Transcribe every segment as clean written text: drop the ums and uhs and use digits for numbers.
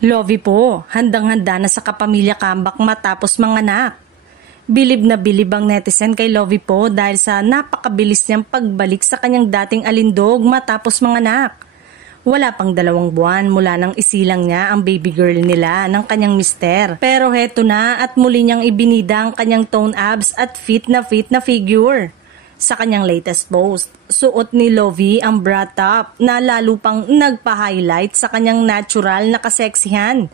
Lovie po, handang-handa na sa kapamilya comeback matapos manganak. Bilib na bilib ang netizen kay Lovie po dahil sa napakabilis niyang pagbalik sa kanyang dating alindog matapos manganak. Wala pang 2 buwan mula nang isilang niya ang baby girl nila ng kanyang mister. Pero heto na at muli niyang ibinida ang kanyang tone abs at fit na figure. Sa kanyang latest post, suot ni Lovie ang bra top na lalo pang nagpa-highlight sa kanyang natural na kaseksihan.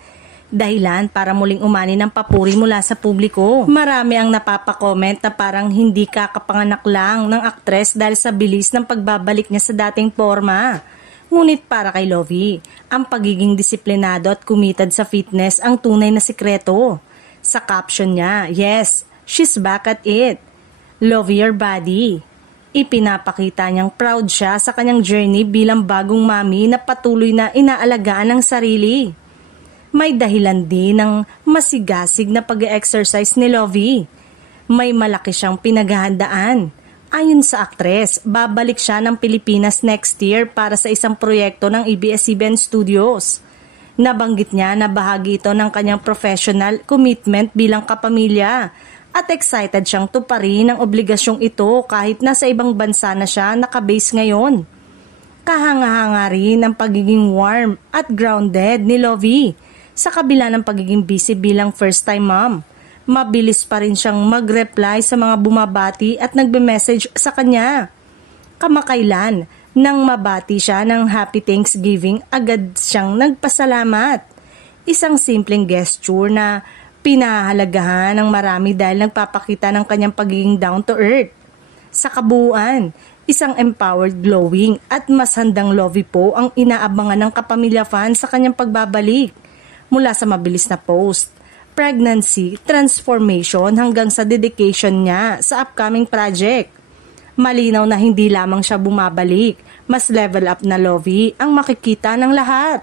Dahilan para muling umani ng papuri mula sa publiko. Marami ang napapakomment na parang hindi kakapanganak lang ng aktres dahil sa bilis ng pagbabalik niya sa dating forma. Ngunit para kay Lovie, ang pagiging disiplinado at committed sa fitness ang tunay na sikreto. Sa caption niya, yes, she's back at it. Love your body. Ipinapakita niyang proud siya sa kanyang journey bilang bagong mami na patuloy na inaalagaan ang sarili. May dahilan din ng masigasig na pag-exercise ni Lovie. May malaki siyang pinaghahandaan. Ayon sa aktres, babalik siya ng Pilipinas next year para sa isang proyekto ng ABS-CBN Studios. Nabanggit niya na bahagi ito ng kanyang professional commitment bilang kapamilya. At excited siyang tuparin ang obligasyong ito kahit nasa ibang bansa na siya nakabase ngayon. Kahanga-hanga rin ang pagiging warm at grounded ni Lovie sa kabila ng pagiging busy bilang first-time mom. Mabilis pa rin siyang mag-reply sa mga bumabati at nagbe-message sa kanya. Kamakailan, nang mabati siya ng Happy Thanksgiving, agad siyang nagpasalamat. Isang simpleng gesture na pinahahalagahan ng marami dahil nagpapakita ng kanyang pagiging down to earth. Sa kabuuan, isang empowered, glowing at mas handang Lovie po ang inaabangan ng kapamilya fans sa kanyang pagbabalik. Mula sa mabilis na post, pregnancy, transformation hanggang sa dedication niya sa upcoming project. Malinaw na hindi lamang siya bumabalik, mas level up na Lovie ang makikita ng lahat.